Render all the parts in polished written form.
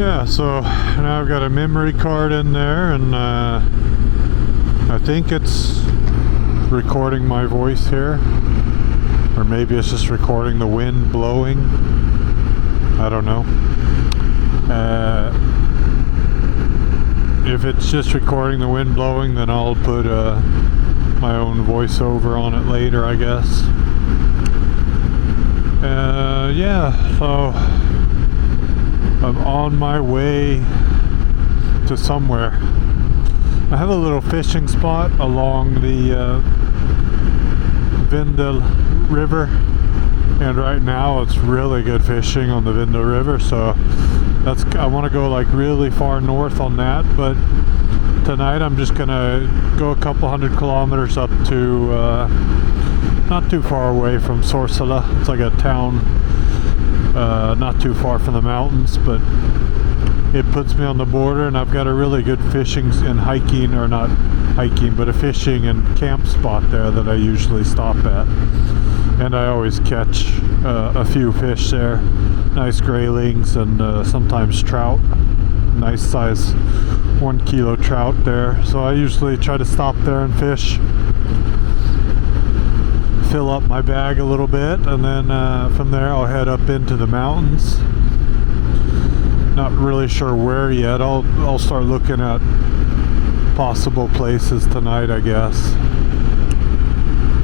Yeah, so now I've got a memory card in there, and I think it's recording my voice here, or maybe it's just recording the wind blowing. I don't know. If it's just recording the wind blowing, then I'll put my own voiceover on it later, I guess. Yeah, so I'm on my way to somewhere. I have a little fishing spot along the Vinda River, and right now it's really good fishing on the Vinda River, so I want to go like really far north on that, but tonight I'm just gonna go a couple hundred kilometers up to not too far away from Sorsele. It's like a town not too far from the mountains, but it puts me on the border, and I've got a really good fishing and hiking, or not hiking, but a fishing and camp spot there that I usually stop at, and I always catch a few fish there, nice graylings and sometimes trout, nice size 1 kilo trout there. So I usually try to stop there and fish, fill up my bag a little bit, and then from there I'll head up into the mountains. Not really sure where yet. I'll start looking at possible places tonight, I guess.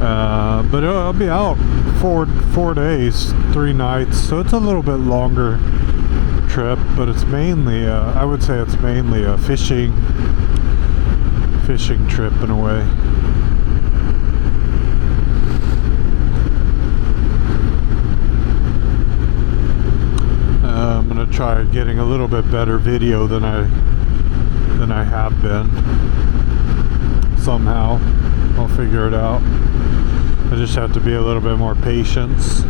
But I'll be out 4 days, 3 nights, so it's a little bit longer trip, but it's mainly I would say it's mainly a fishing trip in a way. I'm gonna try getting a little bit better video than I have been. Somehow I'll figure it out. I just have to be a little bit more patient.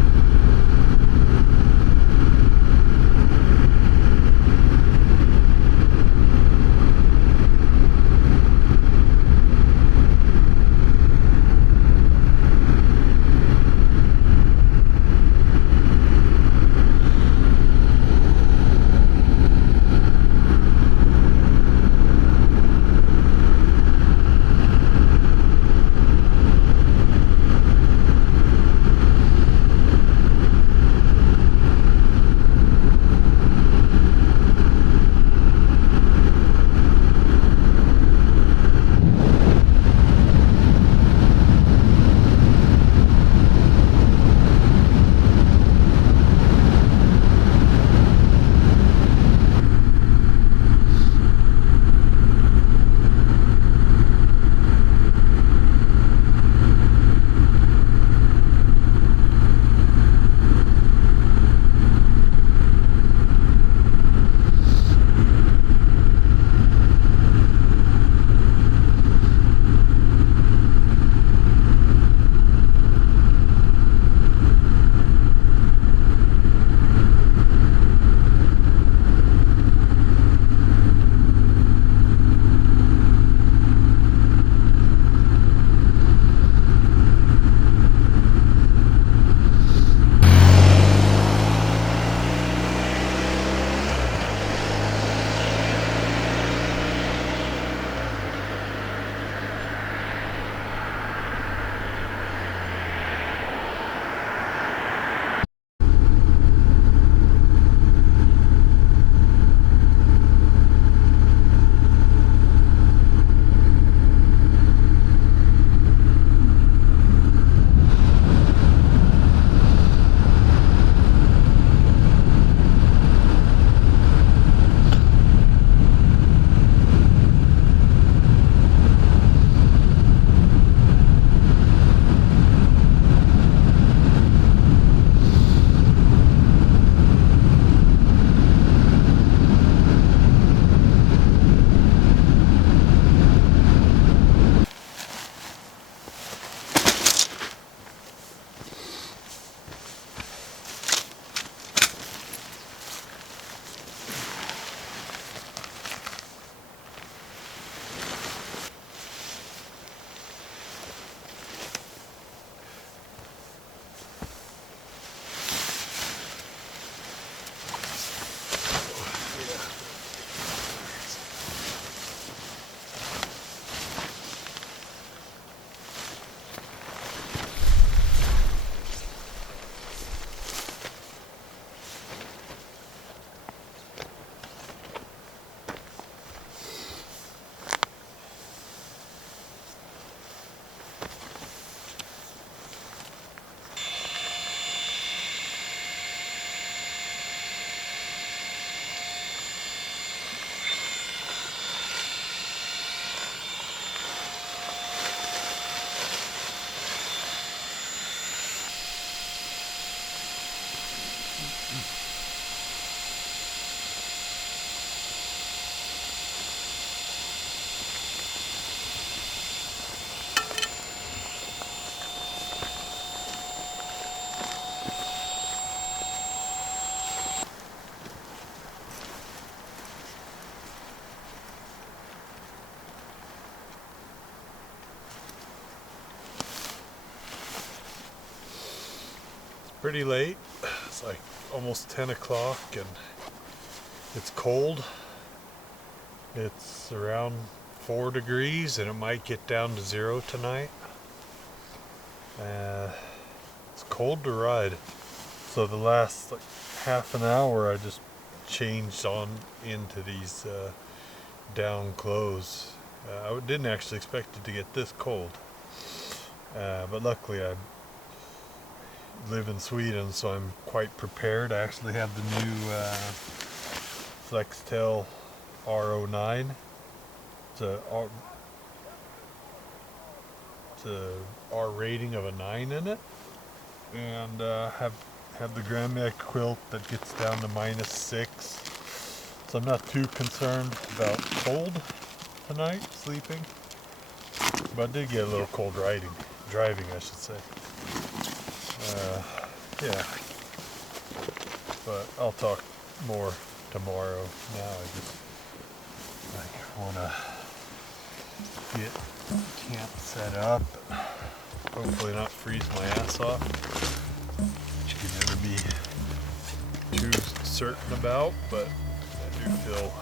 pretty late. It's like almost 10 o'clock and it's cold. It's around 4 degrees and it might get down to 0 tonight. It's cold to ride. So the last like half an hour I just changed on into these down clothes. I didn't actually expect it to get this cold. But luckily I live in Sweden, so I'm quite prepared. I actually have the new Flextail R09. It's a R rating of a 9 in it, and have the Gramjakt quilt that gets down to -6. So I'm not too concerned about cold tonight sleeping, but I did get a little cold driving I should say. Yeah, but I'll talk more tomorrow. Now I want to get camp set up, hopefully not freeze my ass off, which you can never be too certain about, but I do feel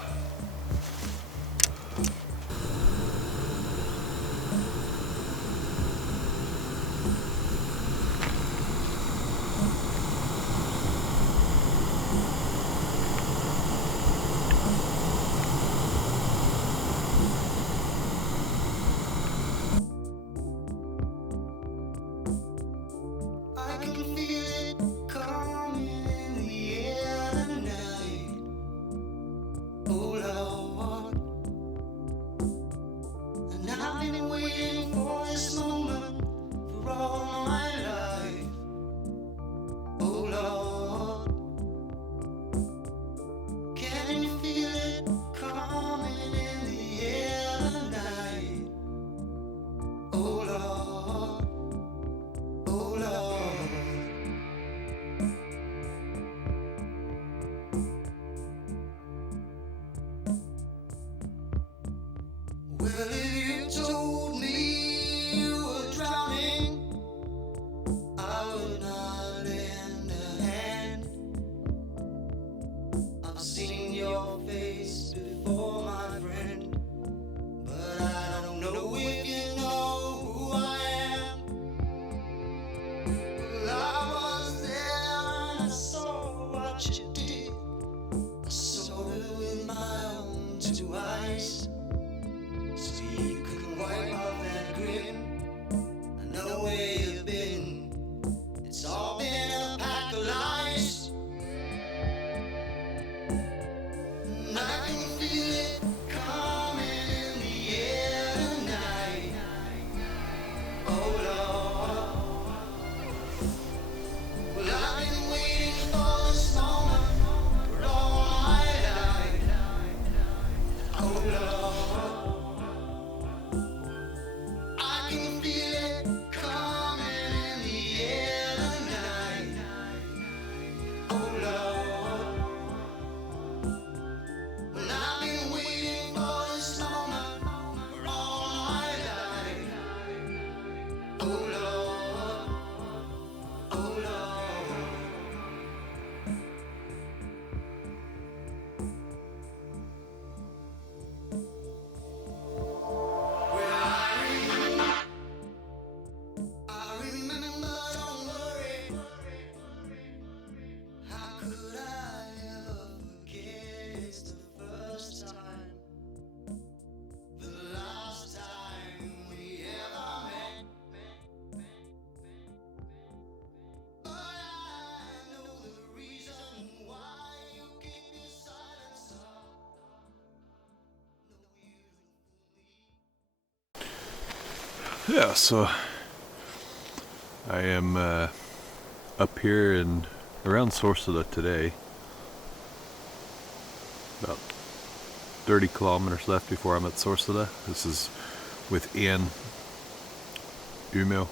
yeah, so I am up here in around Sorsele today. About 30 kilometers left before I'm at Sorsele. This is with Umeå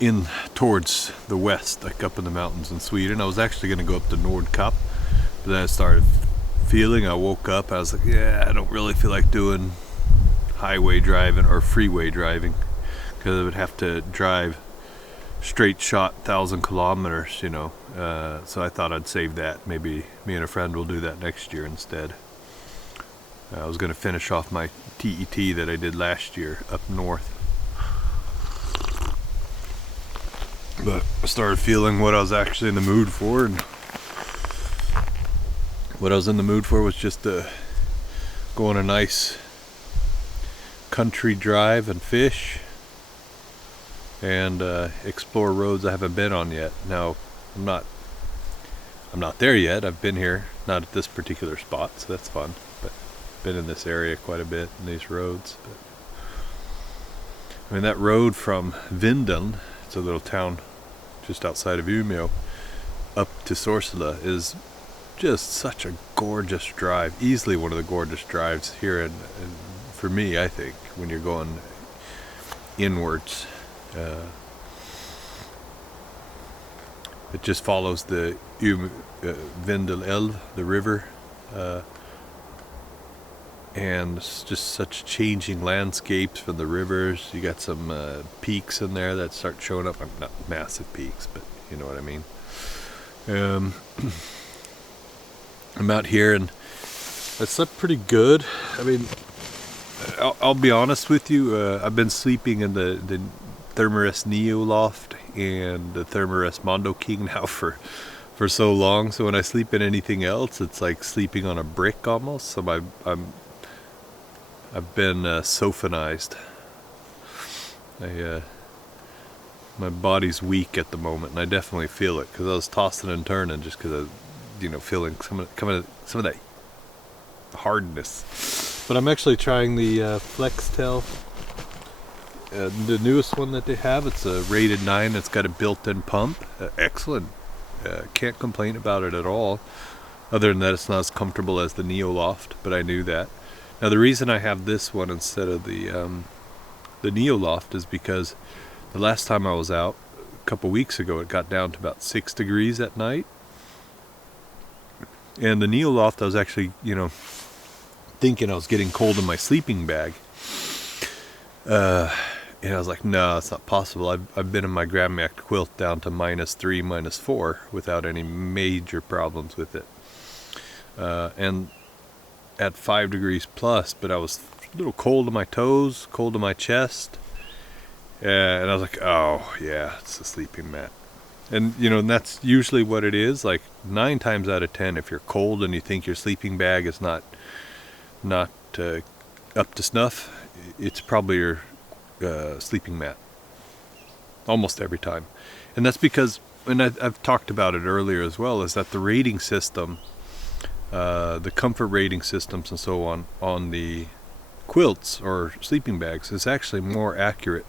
in towards the west, like up in the mountains in Sweden. I was actually going to go up to Nordkapp, but then I started feeling, I woke up, I was like, yeah, I don't really feel like doing highway driving or freeway driving, because I would have to drive straight shot 1,000 kilometers, you know. So I thought I'd save that. Maybe me and a friend will do that next year instead. I was going to finish off my TET that I did last year up north. But I started feeling what I was actually in the mood for, and what I was in the mood for was just to go on a nice country drive and fish and explore roads I haven't been on yet. Now, I'm not there yet. I've been here, not at this particular spot, so that's fun. But been in this area quite a bit in these roads. But, I mean, that road from Vindeln, it's a little town just outside of Umeå, up to Sorsele is just such a gorgeous drive. Easily one of the gorgeous drives here, and for me, I think, when you're going inwards. It just follows the Vendel Elv, the river, and it's just such changing landscapes from the rivers. You got some peaks in there that start showing up. Not massive peaks, but you know what I mean. I'm out here and I slept pretty good. I mean, I'll be honest with you. I've been sleeping in the Thermarest Neo loft and the Thermarest Mondo King now for so long. So when I sleep in anything else, it's like sleeping on a brick almost. So I've been sofanized. My body's weak at the moment, and I definitely feel it because I was tossing and turning just because I, feeling some of that hardness. But I'm actually trying the Flextail, the newest one that they have. It's a rated 9. It's got a built-in pump. Excellent. Can't complain about it at all. Other than that, it's not as comfortable as the Neo Loft, but I knew that. Now the reason I have this one instead of the Neo Loft is because the last time I was out, a couple weeks ago, it got down to about 6 degrees at night. And the Neo Loft, I was actually, thinking I was getting cold in my sleeping bag. And I was like, no, it's not possible. I've been in my Gramjakt quilt down to -3, -4 without any major problems with it. And at 5 degrees plus, but I was a little cold in my toes, cold in my chest. And I was like, oh, yeah, it's a sleeping mat. And, and that's usually what it is. Like 9 times out of 10, if you're cold and you think your sleeping bag is not up to snuff, it's probably your sleeping mat. Almost every time. And that's because, and I've talked about it earlier as well, is that the rating system, the comfort rating systems and so on the quilts or sleeping bags is actually more accurate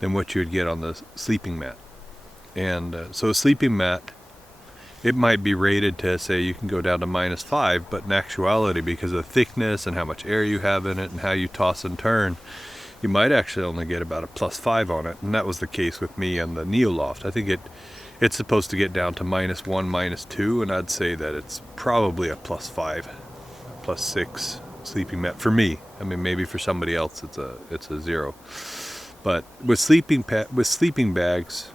than what you would get on the sleeping mat. And so a sleeping mat, it might be rated to say you can go down to -5, but in actuality, because of the thickness and how much air you have in it and how you toss and turn, you might actually only get about a +5 on it. And that was the case with me and the Neo Loft. I think it's supposed to get down to -1, -2, and I'd say that it's probably a +5, +6 sleeping mat for me. I mean, maybe for somebody else it's a 0. But with sleeping bags,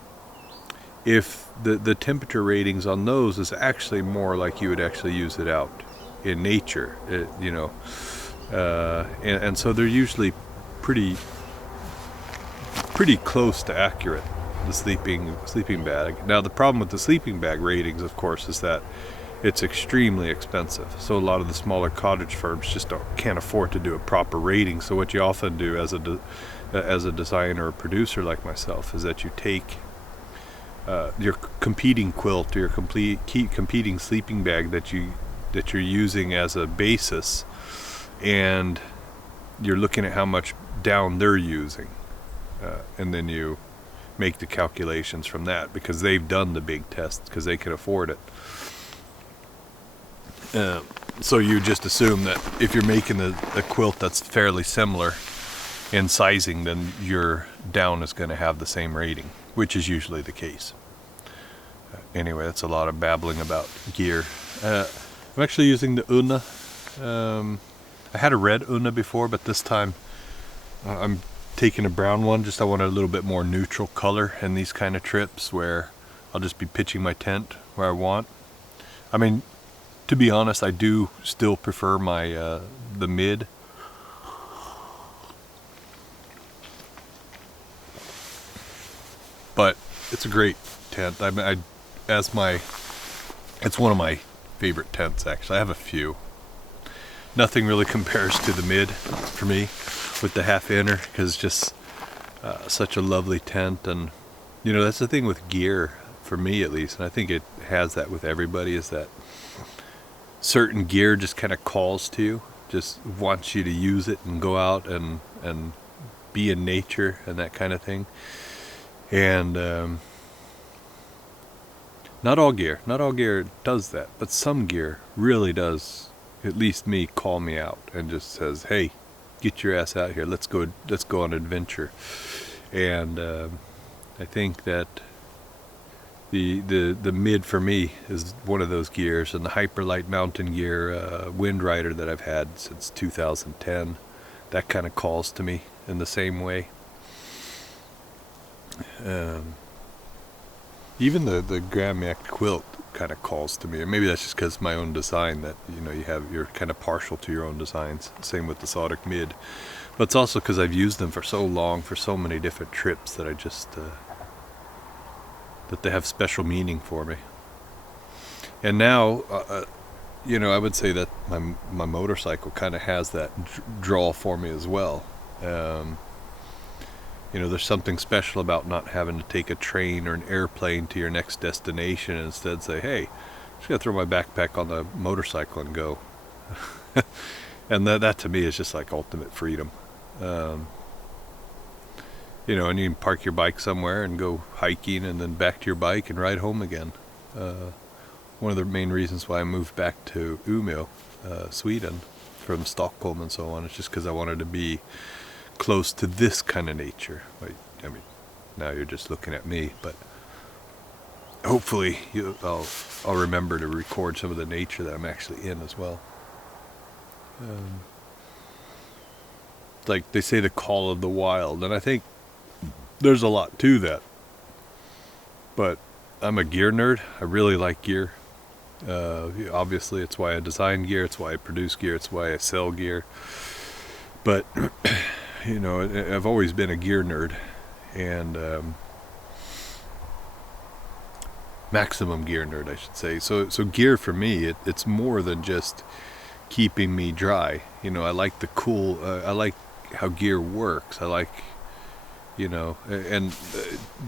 if the temperature ratings on those is actually more like you would actually use it out in nature, and so they're usually pretty close to accurate, the sleeping bag. Now the problem with the sleeping bag ratings, of course, is that it's extremely expensive. So a lot of the smaller cottage firms just can't afford to do a proper rating. So what you often do as a designer or producer like myself is that you take your competing quilt or your competing sleeping bag that you're using as a basis, and you're looking at how much down they're using, and then you make the calculations from that, because they've done the big tests because they can afford it. So you just assume that if you're making a quilt that's fairly similar in sizing, then your down is going to have the same rating, which is usually the case. Anyway, that's a lot of babbling about gear. I'm actually using the Unna. I had a red Unna before, but this time I'm taking a brown one. Just I wanted a little bit more neutral color in these kind of trips where I'll just be pitching my tent where I want. I mean, to be honest, I do still prefer my the mid. But it's a great tent. It's one of my favorite tents actually. I have a few. Nothing really compares to the mid for me with the half inner, because it's just such a lovely tent. And you know, that's the thing with gear, for me at least, and I think it has that with everybody, is that certain gear just kind of calls to you, just wants you to use it and go out and be in nature and that kind of thing. And not all gear does that, but some gear really does, at least me, call me out and just says, hey, get your ass out here, let's go on an adventure. And I think that the mid for me is one of those gears, and the Hyperlight mountain gear Wind Rider that I've had since 2010, that kind of calls to me in the same way. Even the Gramjakt quilt kind of calls to me, and maybe that's just because my own design, that you know, you're kind of partial to your own designs. Same with the Sodic mid, but it's also because I've used them for so long, for so many different trips, that I just that they have special meaning for me. And now, you know, I would say that my motorcycle kind of has that draw for me as well. You know, there's something special about not having to take a train or an airplane to your next destination, and instead say, hey, I'm just gonna throw my backpack on the motorcycle and go. And that to me is just like ultimate freedom. You know, and you can park your bike somewhere and go hiking, and then back to your bike and ride home again. One of the main reasons why I moved back to Umeå, Sweden, from Stockholm and so on, is just because I wanted to be close to this kind of nature. I mean, now you're just looking at me, but hopefully I'll remember to record some of the nature that I'm actually in as well. Like they say, the call of the wild, and I think there's a lot to that. But I'm a gear nerd. I really like gear. Obviously, it's why I design gear, it's why I produce gear, it's why I sell gear. But you know, I've always been a gear nerd, and maximum gear nerd, I should say. So gear for me, it's more than just keeping me dry. You know, I like the cool. I like how gear works. I like, you know, and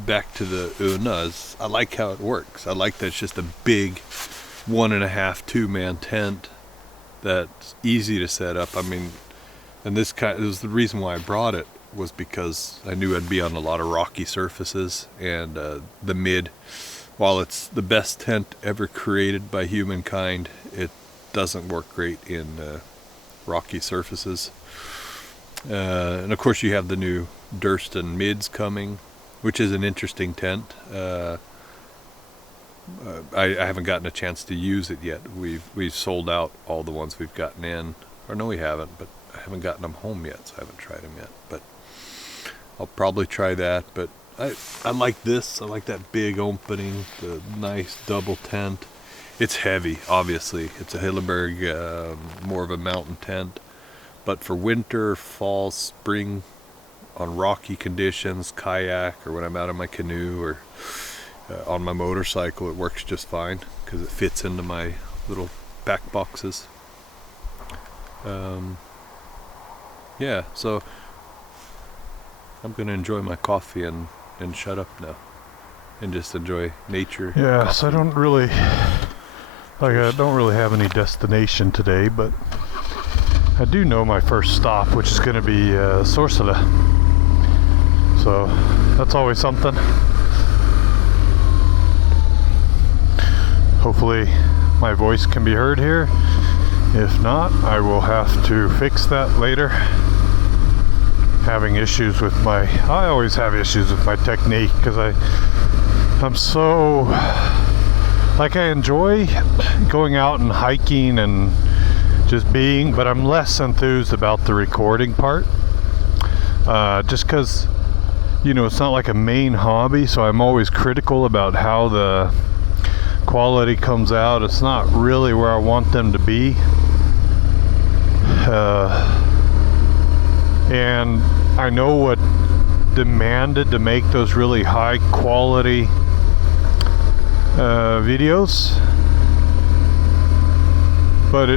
back to the Unnas, I like how it works. I like that it's just a big 1.5, 2-man tent that's easy to set up. I mean, and this was the reason why I brought it, was because I knew I'd be on a lot of rocky surfaces, and the mid, while it's the best tent ever created by humankind, it doesn't work great in rocky surfaces. And of course you have the new Durston mids coming, which is an interesting tent. I haven't gotten a chance to use it yet. We've sold out all the ones we've gotten in, or no, we haven't, but I haven't gotten them home yet, so I haven't tried them yet. But I'll probably try that. But I like this. I like that big opening, the nice double tent. It's heavy, obviously. It's a Hilleberg, more of a mountain tent. But for winter, fall, spring, on rocky conditions, kayak, or when I'm out in my canoe, or on my motorcycle, it works just fine because it fits into my little back boxes. Yeah, so I'm gonna enjoy my coffee and shut up now and just enjoy nature. Yeah, so I don't really have any destination today, but I do know my first stop, which is gonna be Sorsele. So that's always something. Hopefully my voice can be heard here. If not, I will have to fix that later. Having issues with I always have issues with my technique, because I'm so, like, I enjoy going out and hiking and just being, but I'm less enthused about the recording part. just because, you know, it's not like a main hobby, so I'm always critical about how the quality comes out. It's not really where I want them to be. And I know what demanded to make those really high quality videos, but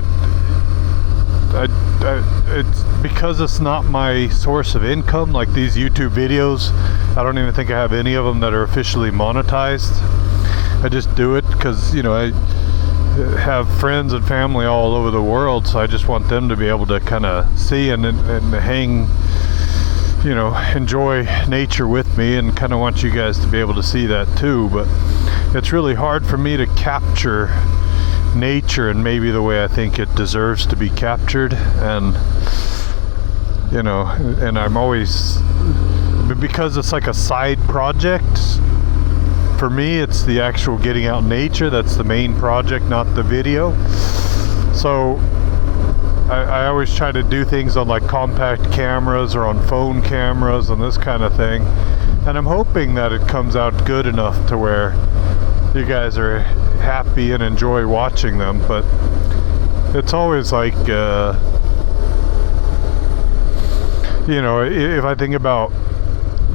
it's because it's not my source of income. Like these YouTube videos, I don't even think I have any of them that are officially monetized. I just do it because, you know, I have friends and family all over the world, so I just want them to be able to kind of see and hang, you know, enjoy nature with me, and kind of want you guys to be able to see that too. But it's really hard for me to capture nature and maybe the way I think it deserves to be captured. And, you know, and I'm always, because it's like a side project, for me it's the actual getting out in nature that's the main project, not the video. So I always try to do things on like compact cameras or on phone cameras and this kind of thing, and I'm hoping that it comes out good enough to where you guys are happy and enjoy watching them. But it's always like, you know, if I think about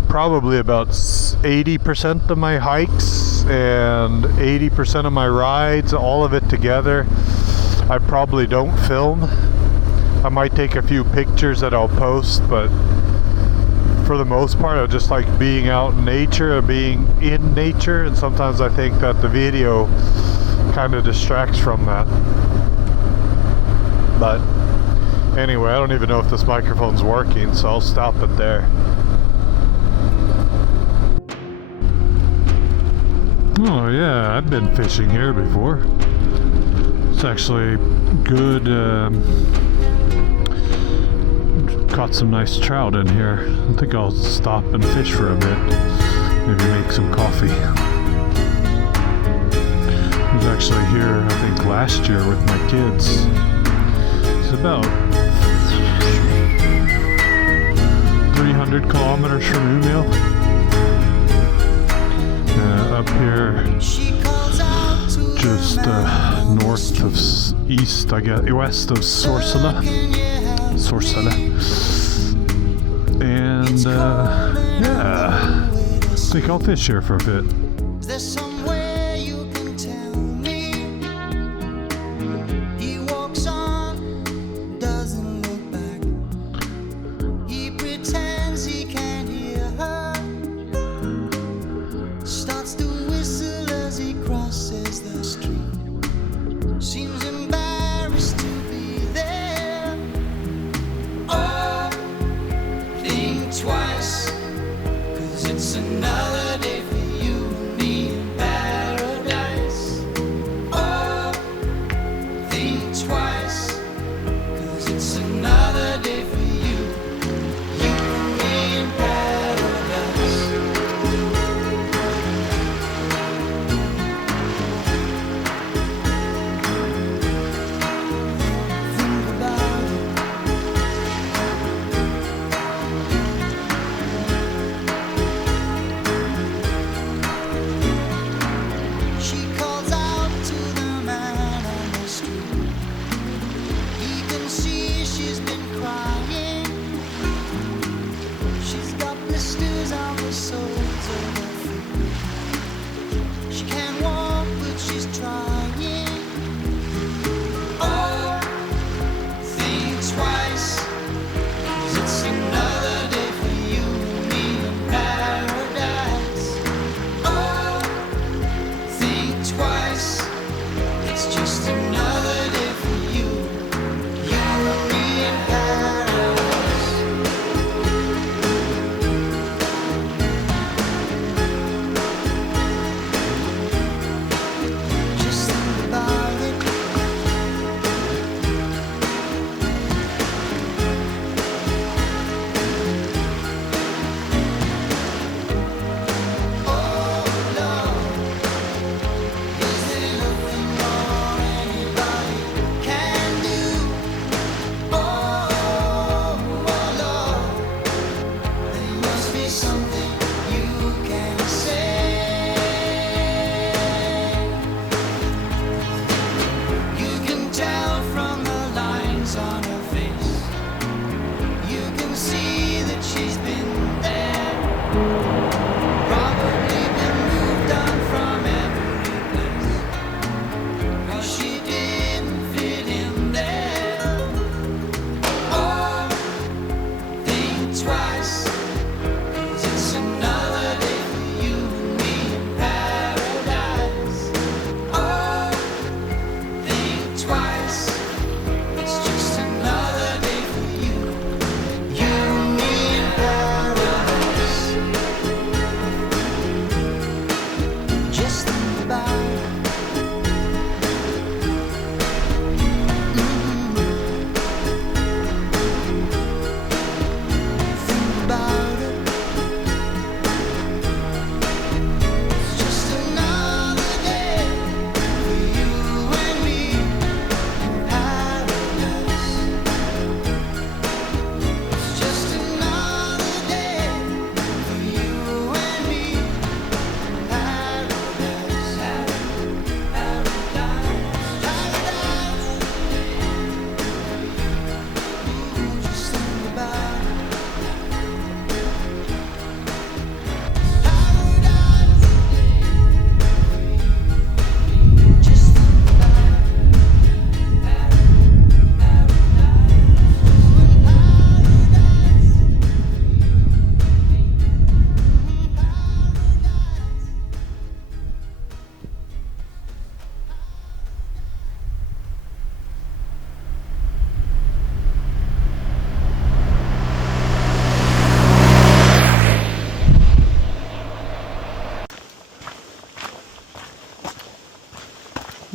probably about 80% of my hikes and 80% of my rides, all of it together, I probably don't film. I might take a few pictures that I'll post, but for the most part I just like being out in nature, being in nature, and sometimes I think that the video kind of distracts from that. But anyway, I don't even know if this microphone's working, so I'll stop it there. Oh yeah, I've been fishing here before. It's actually good. Caught some nice trout in here. I think I'll stop and fish for a bit. Maybe make some coffee. I was actually here, I think, last year with my kids. It's about 300 kilometers from Umeå. Up here, just north of east, I guess, west of Sorsele. And yeah, I think I'll fish here for a bit.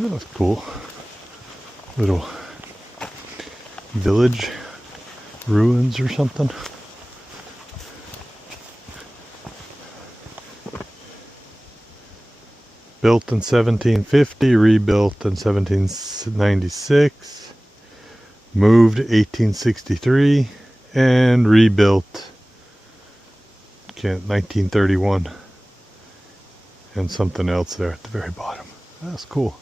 That's cool. Little village ruins or something. Built in 1750, rebuilt in 1796, moved 1863, and rebuilt 1931. And something else there at the very bottom. That's cool.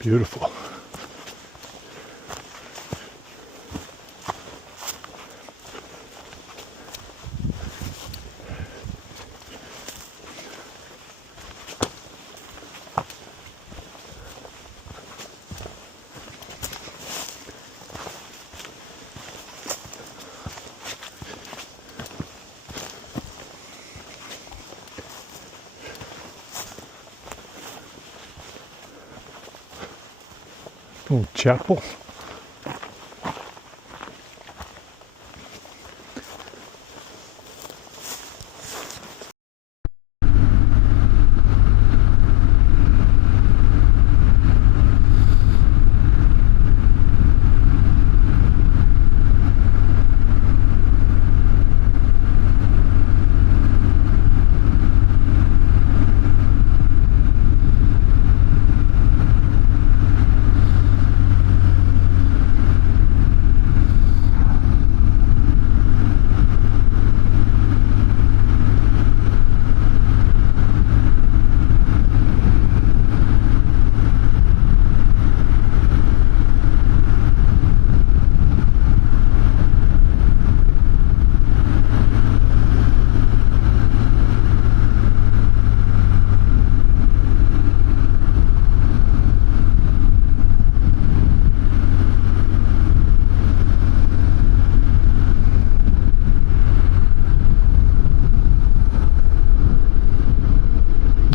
Beautiful. Little chapel.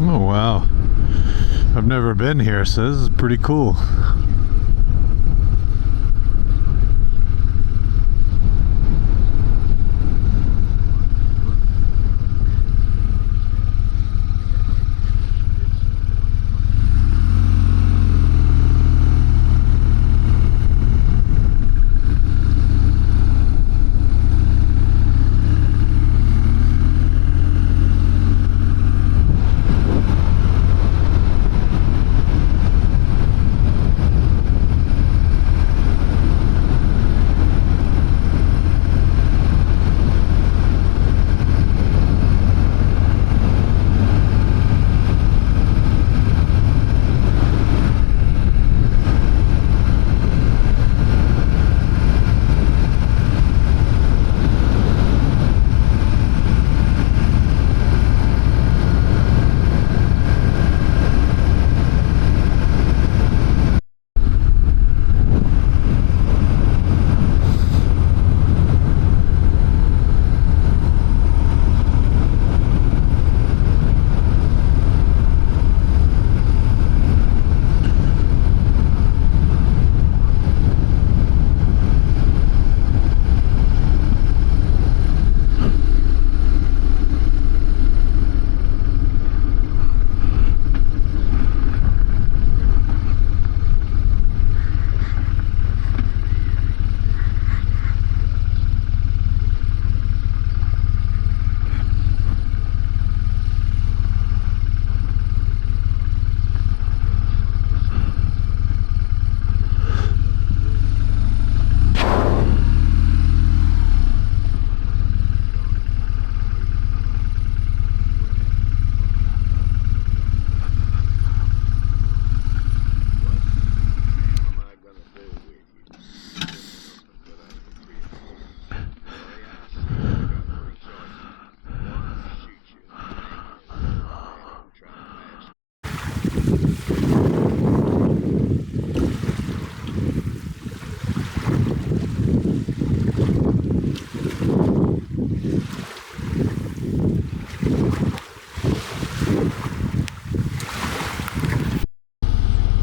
Oh wow, I've never been here, so this is pretty cool.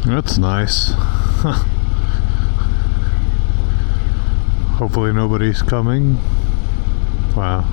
That's nice. Hopefully nobody's coming. Wow.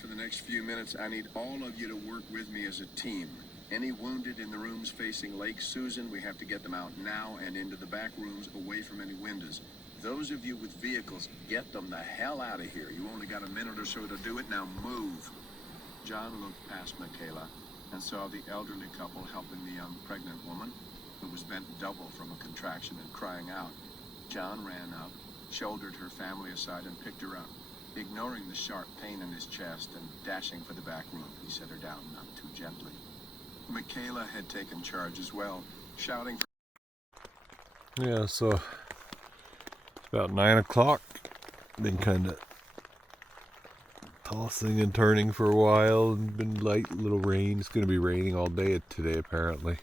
For the next few minutes, I need all of you to work with me as a team. Any wounded in the rooms facing Lake Susan, we have to get them out now and into the back rooms away from any windows. Those of you with vehicles, get them the hell out of here. You only got a minute or so to do it. Now move. John looked past Michaela and saw the elderly couple helping the young pregnant woman who was bent double from a contraction and crying out. John ran up, shouldered her family aside and picked her up. Ignoring the sharp pain in his chest and dashing for the back room, he set her down, not too gently. Michaela had taken charge as well, shouting for... Yeah, so it's about 9 o'clock. Been kind of tossing and turning for a while, and been light little rain. It's going to be raining all day today apparently,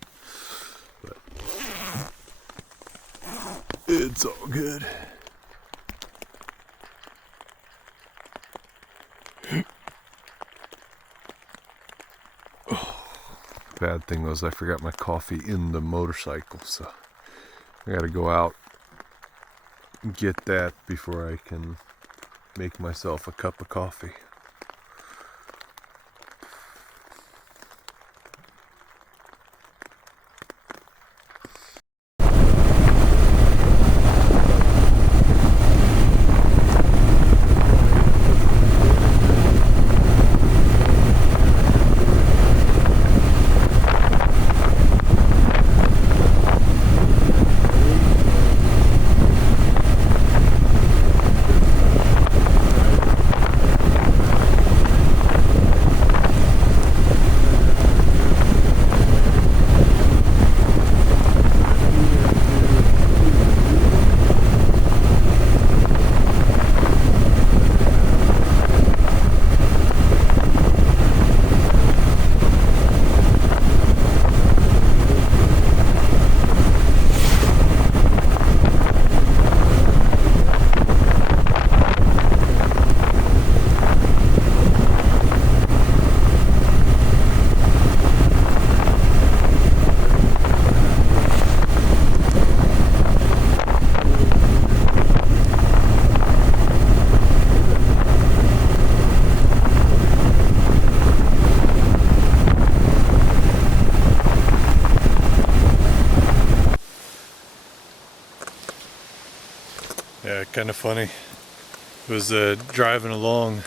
but it's all good. Bad thing was I forgot my coffee in the motorcycle, so I gotta go out and get that before I can make myself a cup of coffee. kind of funny. I was driving along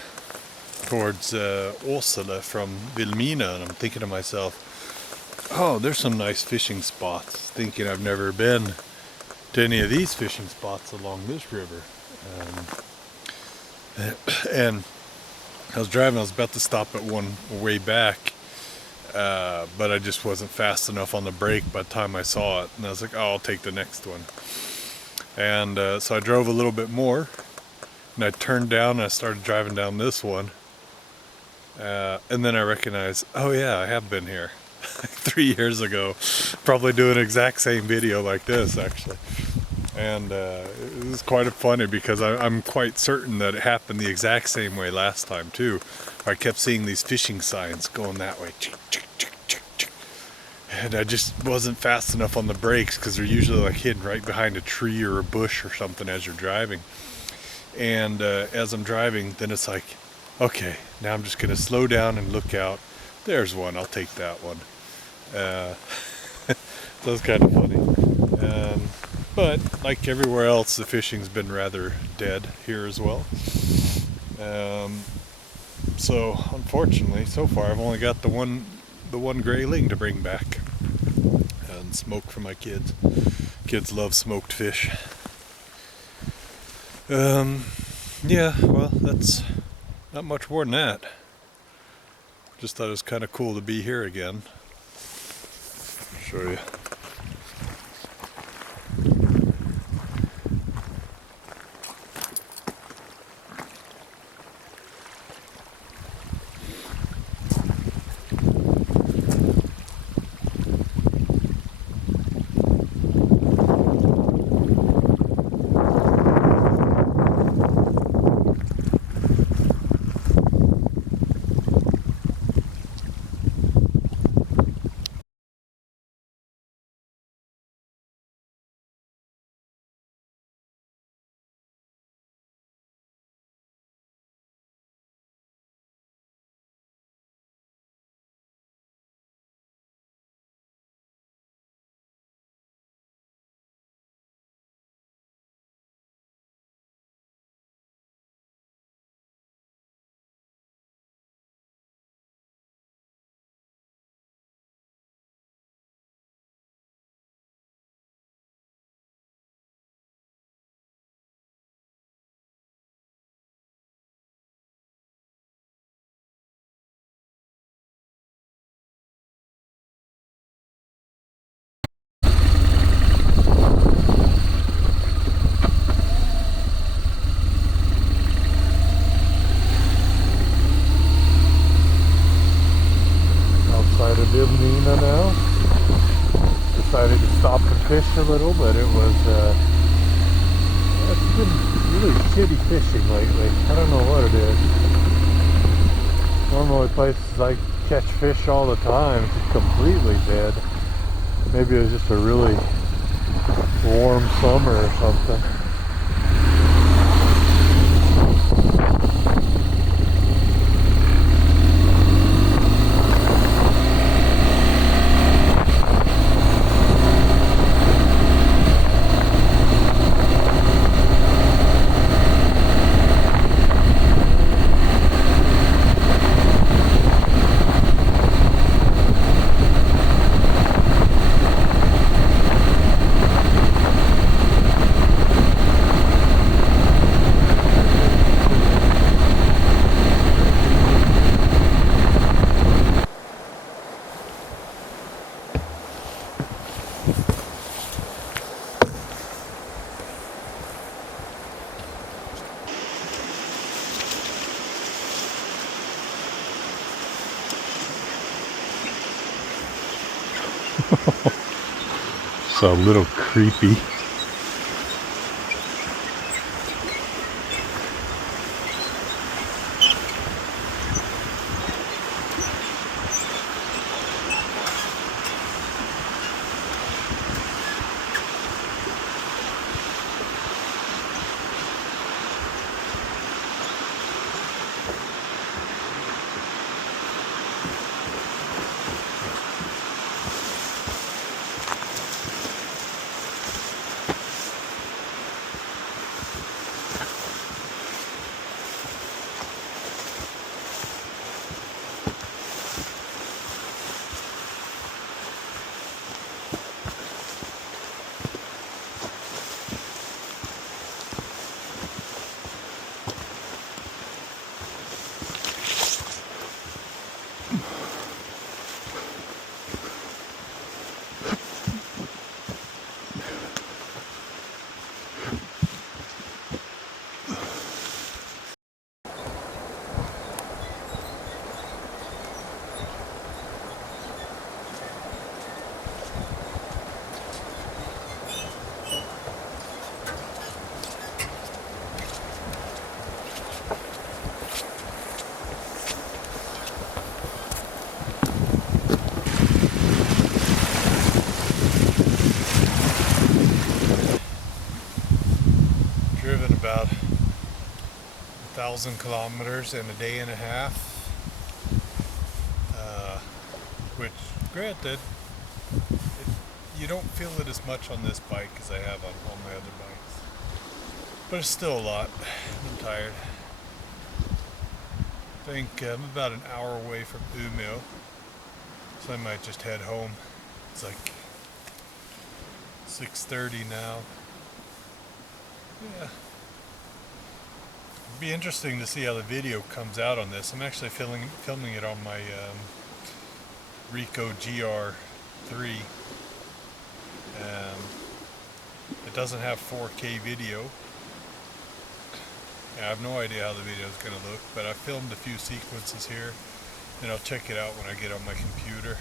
towards Åsele from Vilhelmina, and I'm thinking to myself, oh, there's some nice fishing spots. Thinking I've never been to any of these fishing spots along this river. And I was driving, I was about to stop at one way back, but I just wasn't fast enough on the brake by the time I saw it. And I was like, oh, I'll take the next one. And so I drove a little bit more, and I turned down and I started driving down this one. And then I recognized, oh yeah, I have been here 3 years ago, probably doing an exact same video like this actually. And it was quite funny because I'm quite certain that it happened the exact same way last time too. I kept seeing these fishing signs going that way. And I just wasn't fast enough on the brakes because they're usually like hidden right behind a tree or a bush or something as you're driving. And as I'm driving, then it's like, okay, now I'm just going to slow down and look out. There's one, I'll take that one. So it's kind of funny. But like everywhere else, the fishing's been rather dead here as well. So unfortunately, so far I've only got the one grayling to bring back and smoke for my kids. Kids love smoked fish. Yeah, well, that's not much more than that. Just thought it was kind of cool to be here again. I'll show you. Vilhelmina now. Decided to stop and fish a little, but it was it's been really shitty fishing lately. I don't know what it is. Normally places I catch fish all the time, it's just completely dead. Maybe it was just a really warm summer or something. It's a little creepy. 1,000 kilometers in a day and a half, which, granted, you don't feel it as much on this bike as I have on all my other bikes, but it's still a lot. I'm tired. I think I'm about an hour away from Umeå, so I might just head home. It's like 6:30 now. Yeah. It'd be interesting to see how the video comes out on this. I'm actually filming it on my Ricoh GR3. It doesn't have 4K video. I have no idea how the video is going to look, but I filmed a few sequences here, and I'll check it out when I get on my computer.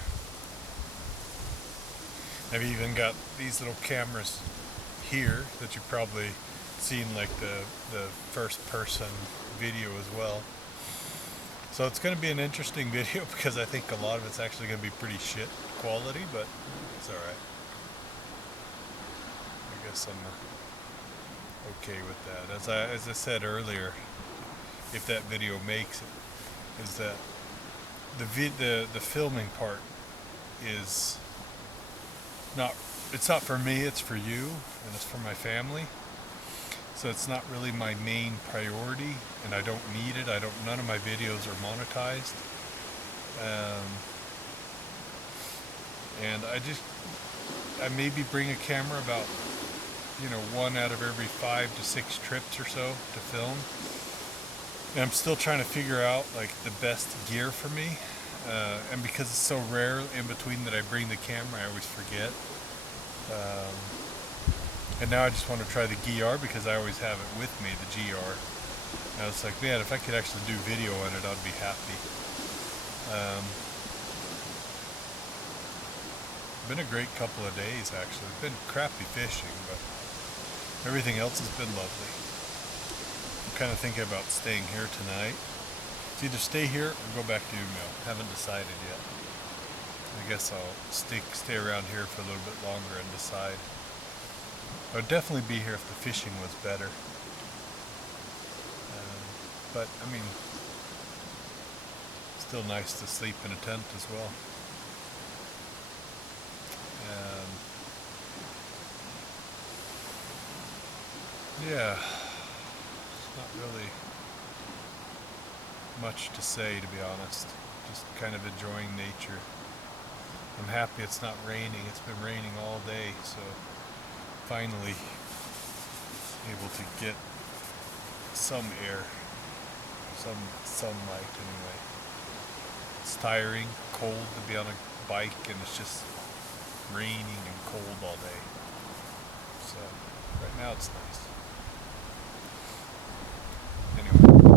I've even got these little cameras here that you've probably seen, like the first person video as well. So it's going to be an interesting video because I think a lot of it's actually going to be pretty shit quality, but it's alright. I guess I'm okay with that. As I said earlier, if that video makes it, is that the filming part is not, it's not for me, it's for you, and it's for my family. So it's not really my main priority, and I don't need it. None of my videos are monetized. And I maybe bring a camera about, 1 out of every 5 to 6 trips or so to film. And I'm still trying to figure out like the best gear for me. And because it's so rare in between that I bring the camera, I always forget. And now I just want to try the GR because I always have it with me, the GR. And I was like, man, if I could actually do video on it, I'd be happy. Been a great couple of days, actually. It's been crappy fishing, but everything else has been lovely. I'm kind of thinking about staying here tonight. It's either stay here or go back to Umeå. Haven't decided yet. I guess I'll stay around here for a little bit longer and decide. I would definitely be here if the fishing was better. But, I mean, still nice to sleep in a tent as well. Yeah, it's not really much to say, to be honest. Just kind of enjoying nature. I'm happy it's not raining. It's been raining all day, so finally able to get some air, some sunlight anyway. It's tiring, cold to be on a bike, and it's just raining and cold all day. So right now it's nice. Anyway.